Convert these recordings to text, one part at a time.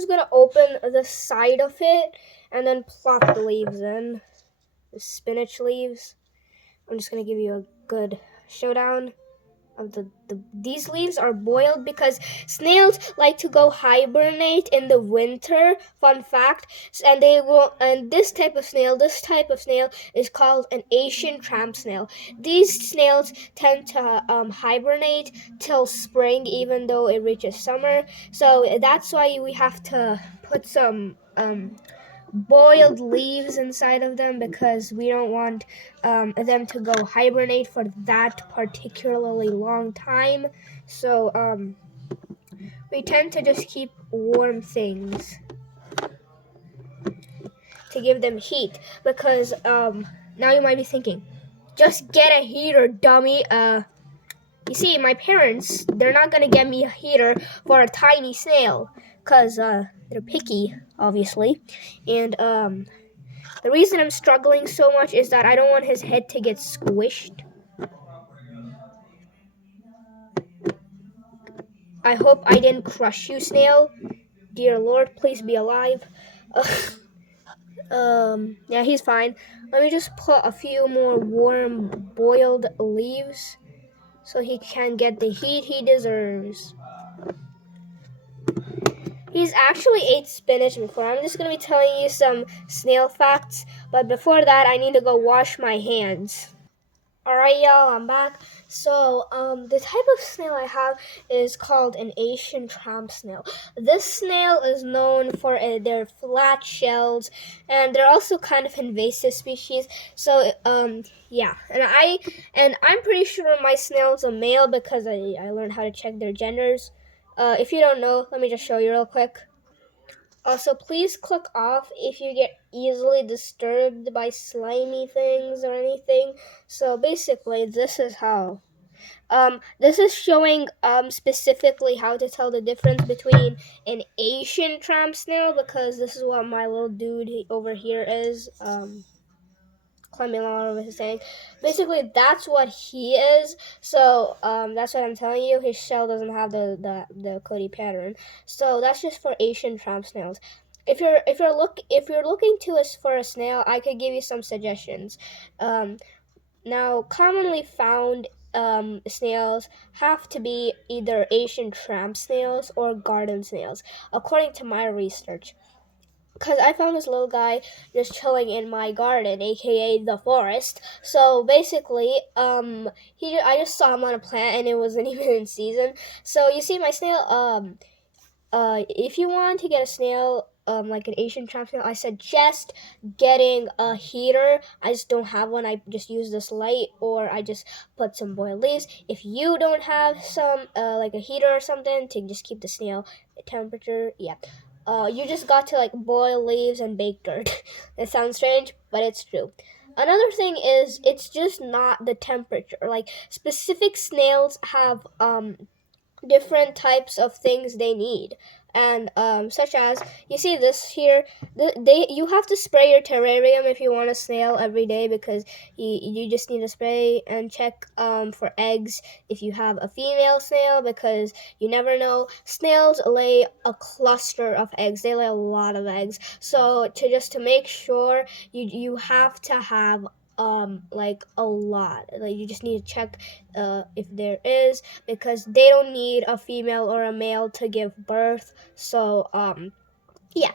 just gonna open the side of it and then plop the leaves in. The spinach leaves. I'm just gonna give you a good showdown of these leaves are boiled because snails like to go hibernate in the winter. Fun fact. And this type of snail is called an Asian tramp snail. These snails tend to hibernate till spring, even though it reaches summer. So that's why we have to put some boiled leaves inside of them, because we don't want them to go hibernate for that particularly long time. So we tend to just keep warm things to give them heat, because now you might be thinking, just get a heater, dummy. You see, my parents, they're not gonna get me a heater for a tiny snail, because they're picky, obviously. And the reason I'm struggling so much is that I don't want his head to get squished. I hope I didn't crush you, snail. Dear Lord, please be alive. Yeah, he's fine. Let me just put a few more warm boiled leaves so he can get the heat he deserves. He's actually ate spinach before. I'm just going to be telling you some snail facts, but before that, I need to go wash my hands. Alright, y'all, I'm back. So, the type of snail I have is called an Asian tramp snail. This snail is known for their flat shells, and they're also kind of invasive species. So, yeah, and I'm pretty sure my snail's a male because I learned how to check their genders. If you don't know, let me just show you real quick. Also, please click off if you get easily disturbed by slimy things or anything. So basically, this is how. This is showing specifically how to tell the difference between an Asian tramp snail, because this is what my little dude over here is. Climbing all over his tank. Basically, that's what he is. So that's what I'm telling you. His shell doesn't have the Cody pattern. So that's just for Asian tramp snails. If you're looking for a snail, I could give you some suggestions. Now, commonly found snails have to be either Asian tramp snails or garden snails, according to my research. Because I found this little guy just chilling in my garden, aka the forest. So basically, I just saw him on a plant and it wasn't even in season. So you see, my snail, if you want to get a snail, like an Asian tramp snail, I suggest getting a heater. I just don't have one. I just use this light, or I just put some boiled leaves. If you don't have some, like a heater or something to just keep the snail temperature, yeah. You just got to like boil leaves and bake dirt. It sounds strange, but it's true. Another thing is, it's just not the temperature. Like, specific snails have different types of things they need, and such as, you see this here, you have to spray your terrarium if you want a snail every day, because you just need to spray and check for eggs if you have a female snail, because you never know. Snails lay a cluster of eggs. They lay a lot of eggs, so to make sure, you have to have like a lot. Like, you just need to check if there is, because they don't need a female or a male to give birth. So yeah,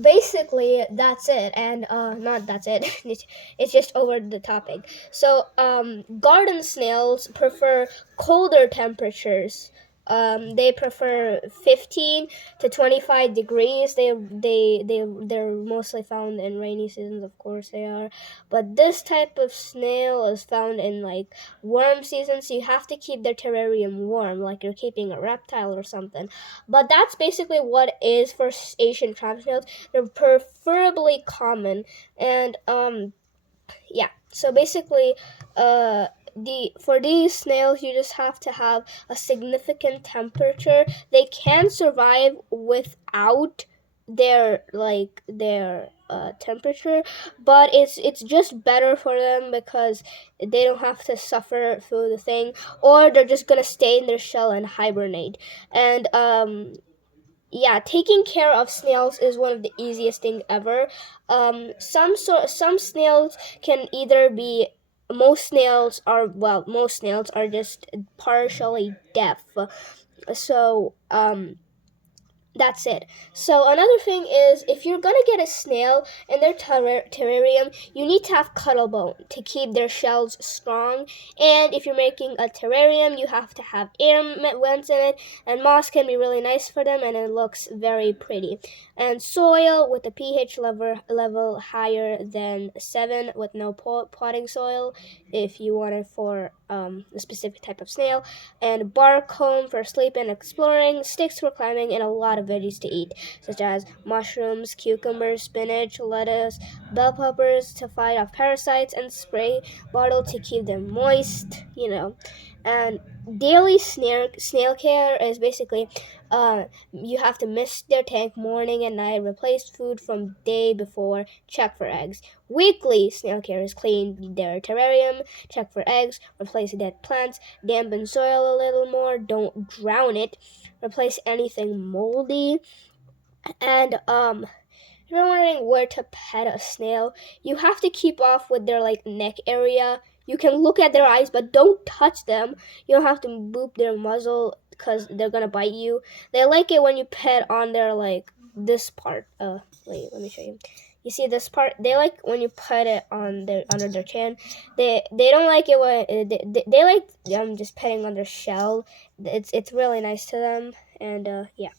basically that's it. And not that's it. It's just over the topic. So garden snails prefer colder temperatures. They prefer 15 to 25 degrees. They're mostly found in rainy seasons, of course they are. But this type of snail is found in like warm seasons, so you have to keep their terrarium warm, like you're keeping a reptile or something. But that's basically what is for Asian tramp snails. They're preferably common, and yeah. So basically, for these snails, you just have to have a significant temperature. They can survive without their temperature, but it's just better for them because they don't have to suffer through the thing, or they're just gonna stay in their shell and hibernate. And yeah, taking care of snails is one of the easiest thing ever. Some snails can either be most snails are just partially deaf. So that's it. So another thing is, if you're gonna get a snail in their terrarium, you need to have Cuttlebone to keep their shells strong. And if you're making a terrarium, you have to have air vents in it, and moss can be really nice for them, and it looks very pretty. And soil with a pH level higher than 7, with no potting soil, if you want it for a specific type of snail. And bark home for sleep and exploring, sticks for climbing, and a lot of veggies to eat, such as mushrooms, cucumbers, spinach, lettuce, bell peppers to fight off parasites, and spray bottle to keep them moist, And daily snail care is basically you have to mist their tank morning and night, replace food from day before, check for eggs. Weekly snail care is clean their terrarium, check for eggs, replace dead plants, dampen soil a little more, don't drown it, replace anything moldy. And if you're wondering where to pet a snail, you have to keep off with their neck area. You can look at their eyes, but don't touch them. You don't have to boop their muzzle because they're gonna bite you. They like it when you pet on their this part. Wait, let me show you. You see this part? They like when you put it on their under their chin. They don't like it when they like just petting on their shell. It's really nice to them, and yeah.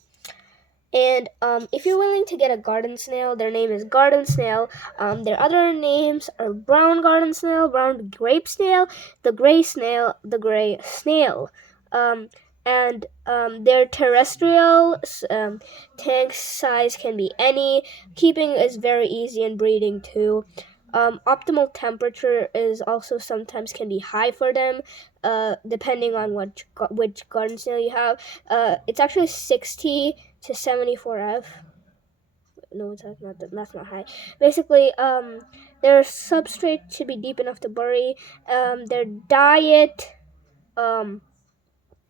And if you're willing to get a garden snail, their name is garden snail. Their other names are brown garden snail, brown grape snail, the gray snail, the gray snail. And their terrestrial tank size can be any. Keeping is very easy, and breeding too. Optimal temperature is also sometimes can be high for them, depending on which garden snail you have. It's actually 60 to 74 F. No, that's not high. Basically, their substrate should be deep enough to bury. Their diet,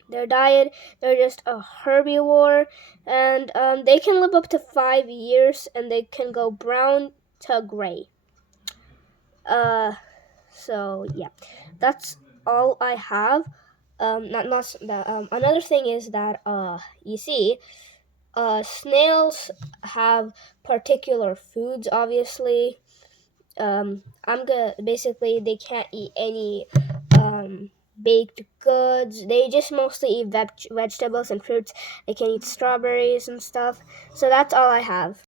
they're just a herbivore, and they can live up to 5 years, and they can go brown to gray. So yeah, that's all I have. Another thing is that you see, snails have particular foods. Obviously, basically they can't eat any baked goods. They just mostly eat vegetables and fruits. They can eat strawberries and stuff. So that's all I have.